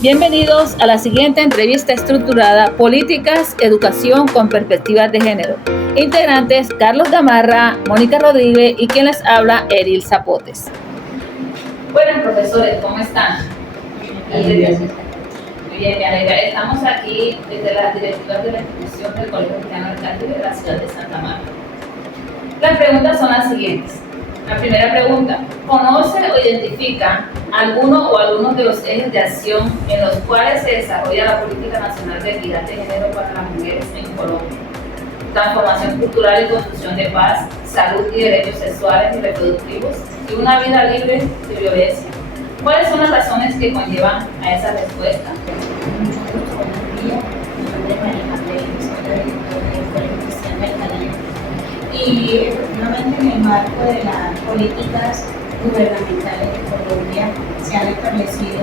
Bienvenidos a la siguiente entrevista estructurada Políticas, Educación con Perspectivas de Género. Integrantes Carlos Gamarra, Mónica Rodríguez y quien les habla, Eril Zapotes. Bueno, profesores, ¿cómo están? Muy bien, me alegra. Estamos aquí desde las directivas de la institución del Colegio Cristiano del Caribe de la ciudad de Santa Marta. Las preguntas son las siguientes. La primera pregunta: ¿conoce o identifica alguno o algunos de los ejes de acción en los cuales se desarrolla la Política Nacional de Equidad de Género para las Mujeres en Colombia? Transformación cultural y construcción de paz, salud y derechos sexuales y reproductivos, y una vida libre de violencia. ¿Cuáles son las razones que conllevan a esa respuesta? Mucho gusto, buenos días. Mi nombre es María Magdalena, soy la directora del Colegio Cristiano del Caribe. Y efectivamente, en el marco de las políticas gubernamentales de Colombia se han establecido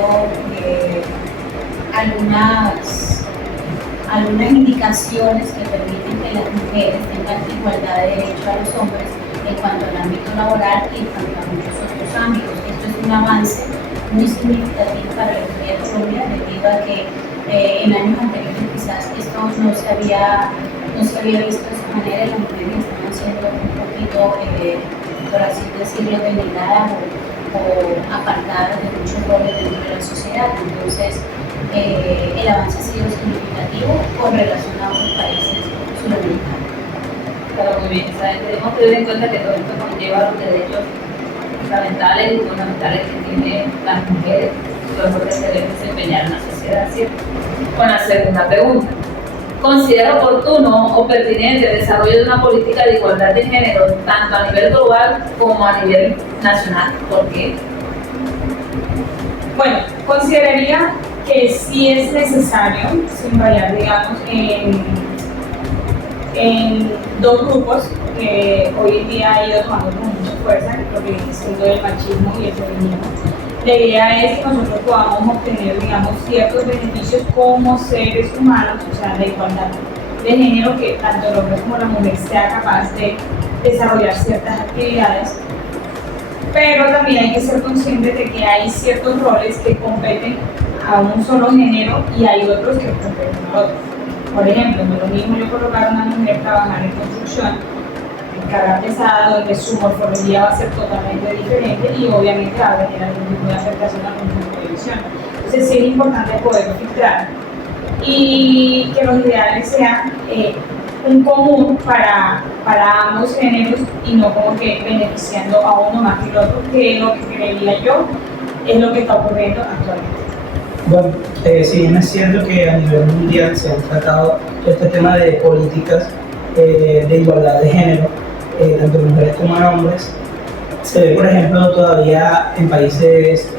algunas indicaciones que permiten que las mujeres tengan igualdad de derechos a los hombres en cuanto al ámbito laboral y en cuanto a muchos otros ámbitos. Esto es un avance muy significativo para la economía de Colombia, debido a que en años anteriores quizás esto no se había visto de esa manera, y las mujeres están siendo un poquito, por así decirlo, denigradas o apartadas de muchos roles dentro de la sociedad. Entonces, el avance ha sido significativo con relación a otros países sudamericanos. Claro, muy bien. Tenemos que tener en cuenta que todo esto conlleva los derechos fundamentales y fundamentales que tienen las mujeres, los roles que deben desempeñar en la sociedad, ¿cierto? Con la segunda pregunta: ¿considera oportuno o pertinente el desarrollo de una política de igualdad de género tanto a nivel global como a nivel nacional? ¿Por qué? Bueno, consideraría que sí es necesario, sin rayar, digamos, en dos grupos que hoy en día ha ido tomando con mucha fuerza, lo que viene siendo el machismo y el feminismo. La idea es que nosotros podamos obtener, digamos, ciertos beneficios como seres humanos, o sea, la igualdad de género, que tanto el hombre como la mujer sea capaz de desarrollar ciertas actividades. Pero también hay que ser conscientes de que hay ciertos roles que competen a un solo género y hay otros que competen a otros. Por ejemplo, no es lo mismo yo colocar a una mujer trabajar en construcción, en carga pesada, donde su morfología va a ser totalmente diferente y obviamente va a tener algún tipo de afectación a algún tipo de visión. Entonces sí es importante poder filtrar y que los ideales sean un común para ambos géneros y no como que beneficiando a uno más que el otro, que es lo que creería yo es lo que está ocurriendo actualmente. Bueno, si bien es cierto que a nivel mundial se han tratado este tema de políticas de igualdad de género, tanto en mujeres como en hombres, se ve, por ejemplo, todavía en países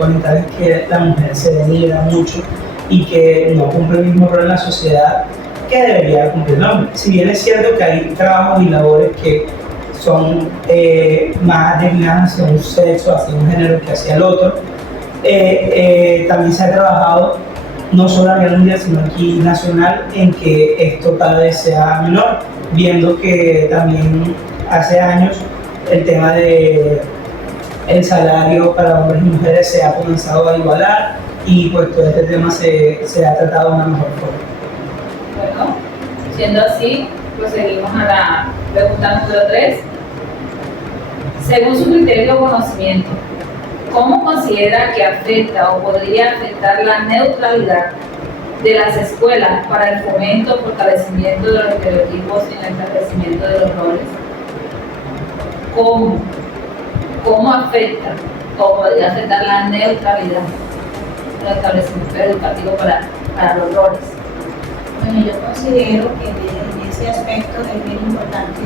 orientales que la mujer se denigra mucho y que no cumple el mismo rol en la sociedad que debería cumplir el hombre. Si bien es cierto que hay trabajos y labores que son más declinadas hacia un sexo, hacia un género que hacia el otro, también se ha trabajado no solo a nivel mundial sino aquí nacional en que esto cada vez sea menor, viendo que también hace años el tema de el salario para hombres y mujeres se ha comenzado a igualar y pues todo este tema se ha tratado de una mejor forma. Bueno, siendo así, pues seguimos a la pregunta número 3. Según su criterio o conocimiento, ¿cómo considera que afecta o podría afectar la neutralidad de las escuelas para el fomento o fortalecimiento de los estereotipos y el establecimiento de los roles? ¿Cómo afecta o podría afectar la neutralidad del establecimiento educativo para los roles? Bueno, yo considero que en ese aspecto es bien importante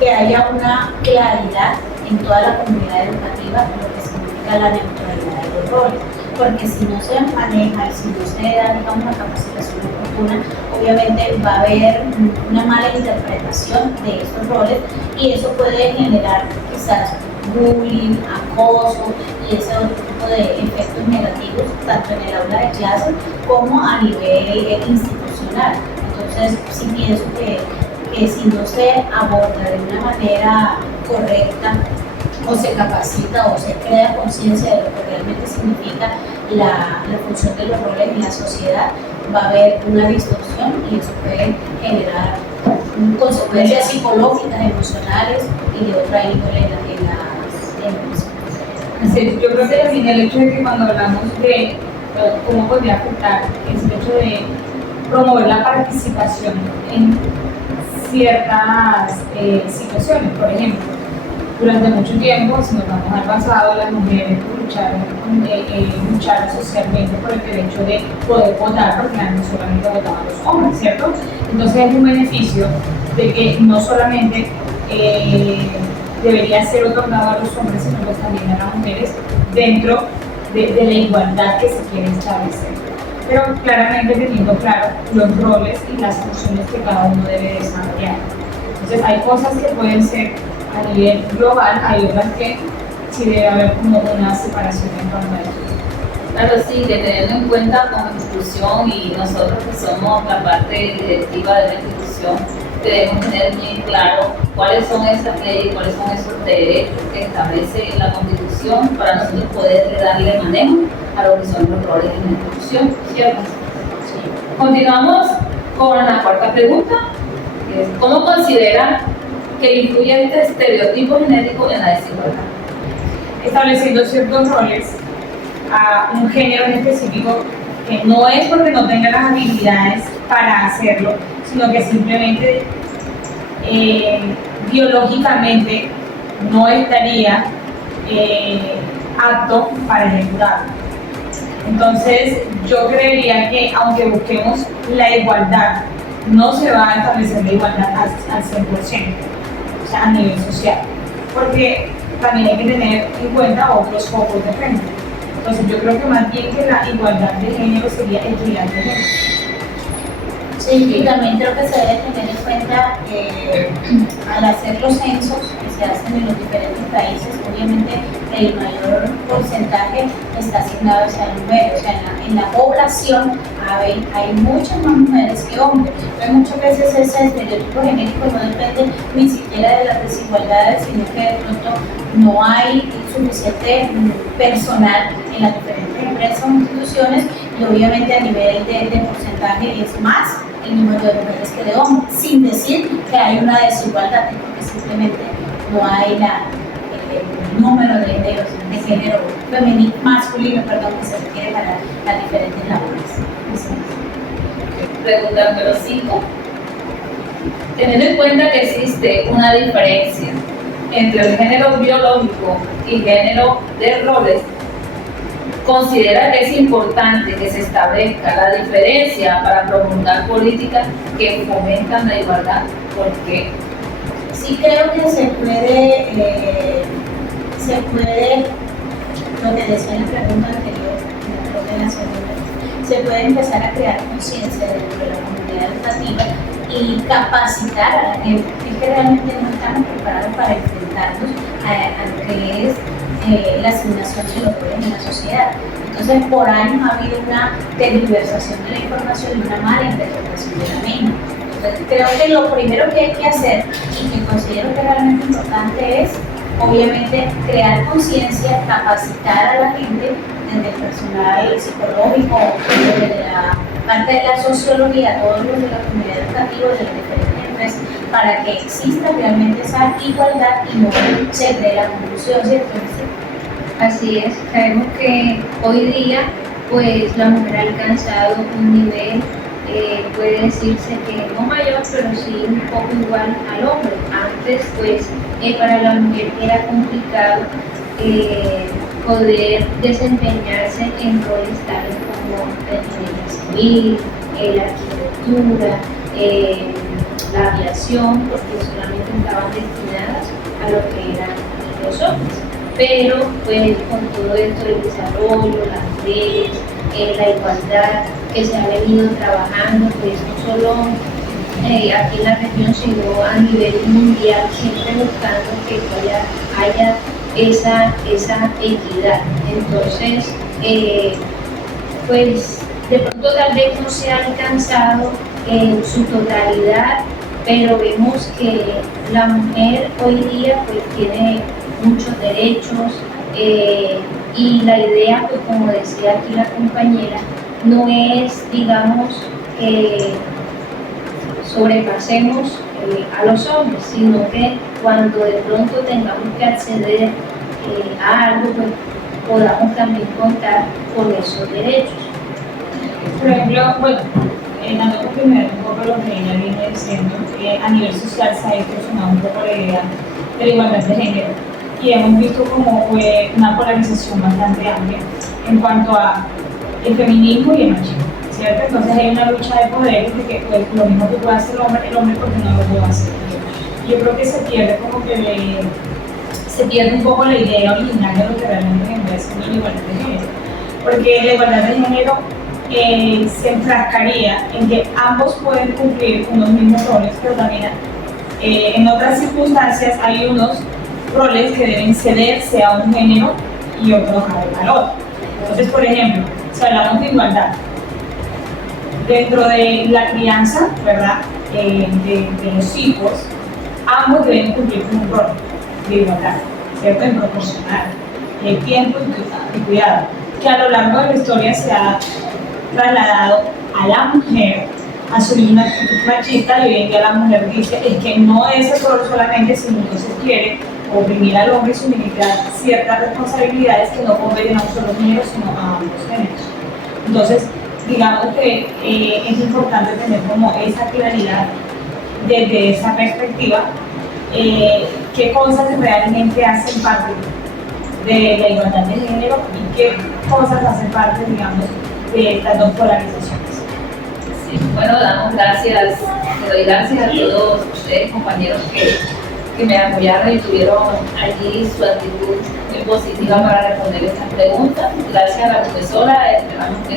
que haya una claridad en toda la comunidad educativa lo que significa la neutralidad de los roles, porque si no se maneja y si no se da, digamos, una capacitación oportuna, obviamente va a haber una mala interpretación de estos roles y eso puede generar quizás bullying, acoso y ese otro tipo de efectos negativos tanto en el aula de clase como a nivel institucional. Entonces sí pienso que si no se aborda de una manera correcta o se capacita o se crea conciencia de lo que realmente significa la función de los roles en la sociedad, va a haber una distorsión y eso puede generar consecuencias psicológicas, emocionales y de otra índole en las personas. Sí, yo creo que también el hecho de que cuando hablamos de cómo podría afectar es el hecho de promover la participación en ciertas situaciones. Por ejemplo, durante mucho tiempo, si nos vamos al pasado, las mujeres lucharon socialmente por el derecho de poder votar, porque no solamente votaban los hombres, ¿cierto? Entonces es un beneficio de que no solamente debería ser otorgado a los hombres, sino pues también a las mujeres dentro de la igualdad que se quiere establecer. Pero claramente teniendo claro los roles y las funciones que cada uno debe desarrollar. Entonces hay cosas que pueden ser a nivel global, hay otras que sí debe haber como una separación en torno a eso. Claro, sí, que teniendo en cuenta como institución y nosotros que somos la parte directiva de la institución, debemos tener bien claro cuáles son esas leyes, cuáles son esos derechos que establece la Constitución para nosotros poder darle manejo a lo que son los roles en la institución, ¿cierto? Sí. Continuamos con la cuarta pregunta, que es ¿cómo considera que influye este estereotipo genético en la desigualdad? Estableciendo ciertos roles a un género en específico que no es porque no tenga las habilidades para hacerlo, sino que simplemente biológicamente no estaría apto para ejecutarlo. Entonces, yo creería que aunque busquemos la igualdad, no se va a establecer la igualdad al 100%, o sea, a nivel social, porque también hay que tener en cuenta otros focos de género. Entonces, yo creo que más bien que la igualdad de género sería equidad de género. Sí, y también creo que se debe tener en cuenta al hacer los censos que se hacen en los diferentes países, obviamente el mayor porcentaje está asignado hacia las mujeres, o sea, en la población hay muchas más mujeres que hombres. Entonces muchas veces ese estereotipo genético no depende ni siquiera de las desigualdades, sino que de pronto no hay suficiente personal en las diferentes empresas o instituciones y obviamente a nivel de porcentaje es más el número de mujeres que de hombres, sin decir que hay una desigualdad, porque simplemente no hay el número de género femenino, masculino, perdón, que se requiere para las diferentes labores. Pregunta número 5. Teniendo en cuenta que existe una diferencia entre el género biológico y género de roles, considera que es importante que se establezca la diferencia para promulgar políticas que fomentan la igualdad. ¿Por qué? Sí creo que se puede, lo que decía en la pregunta anterior, creo que en la segunda, se puede empezar a crear conciencia dentro de la comunidad educativa y capacitar a la gente. Es que realmente no estamos preparados para enfrentarnos a lo que es la asignación de los roles en la sociedad. Entonces, por años ha habido una tergiversación de la información y una mala interpretación de la misma. Entonces, creo que lo primero que hay que hacer y que considero que es realmente importante es, obviamente, crear conciencia, capacitar a la gente desde el personal psicológico, desde la parte de la sociología, todos los de la comunidad educativa, de las diferentes empresas, para que exista realmente esa igualdad y no se cree la confusión, ¿cierto? Así es, sabemos que hoy día pues la mujer ha alcanzado un nivel, puede decirse que no mayor, pero sí un poco igual al hombre. Antes pues para la mujer era complicado poder desempeñarse en roles tales como la ingeniería civil, la arquitectura, la aviación, porque solamente estaban destinadas a lo que eran los hombres. Pero pues con todo esto del desarrollo, las leyes, la igualdad que se ha venido trabajando, pues no solo aquí en la región, sino a nivel mundial, siempre buscando que haya esa equidad. Entonces, pues de pronto tal vez no se ha alcanzado en su totalidad, pero vemos que la mujer hoy día pues tiene muchos derechos, Y la idea, pues como decía aquí la compañera, no es, digamos, que sobrepasemos a los hombres, sino que cuando de pronto tengamos que acceder a algo, pues podamos también contar con esos derechos. Por ejemplo, bueno, dando continuidad un poco lo que ella viene diciendo, a nivel social se ha distorsionado un poco la idea de la igualdad de género y hemos visto como una polarización bastante amplia en cuanto a el feminismo y el machismo, ¿cierto? Entonces hay una lucha de poderes de que pues, lo mismo que puede hacer el hombre porque no lo puede hacer. Yo creo que se pierde como que se pierde un poco la idea original de lo que realmente vendría siendo la igualdad de género, porque la igualdad de género se enfrascaría en que ambos pueden cumplir unos mismos roles, pero también en otras circunstancias hay unos roles que deben cederse a un género y otros al otro. Entonces, por ejemplo, si hablamos de igualdad, dentro de la crianza, ¿verdad? De los hijos, ambos deben cumplir con un rol de igualdad, ¿cierto? En proporcional, tiempo y cuidado, que a lo largo de la historia se ha trasladado a la mujer a asumir una actitud machista, y hoy en día la mujer dice es que no es el rol solamente, sino entonces quiere oprimir al hombre y suministrar ciertas responsabilidades que no competen a un solo género, sino a ambos géneros. Entonces, digamos que es importante tener como esa claridad desde esa perspectiva, qué cosas realmente hacen parte de la igualdad de género y qué cosas hacen parte, digamos, de estas dos polarizaciones. Sí, bueno, damos gracias, le doy gracias a todos ustedes, compañeros, que me apoyaron y tuvieron allí su actitud muy positiva para responder estas preguntas. Gracias a la profesora, esperamos que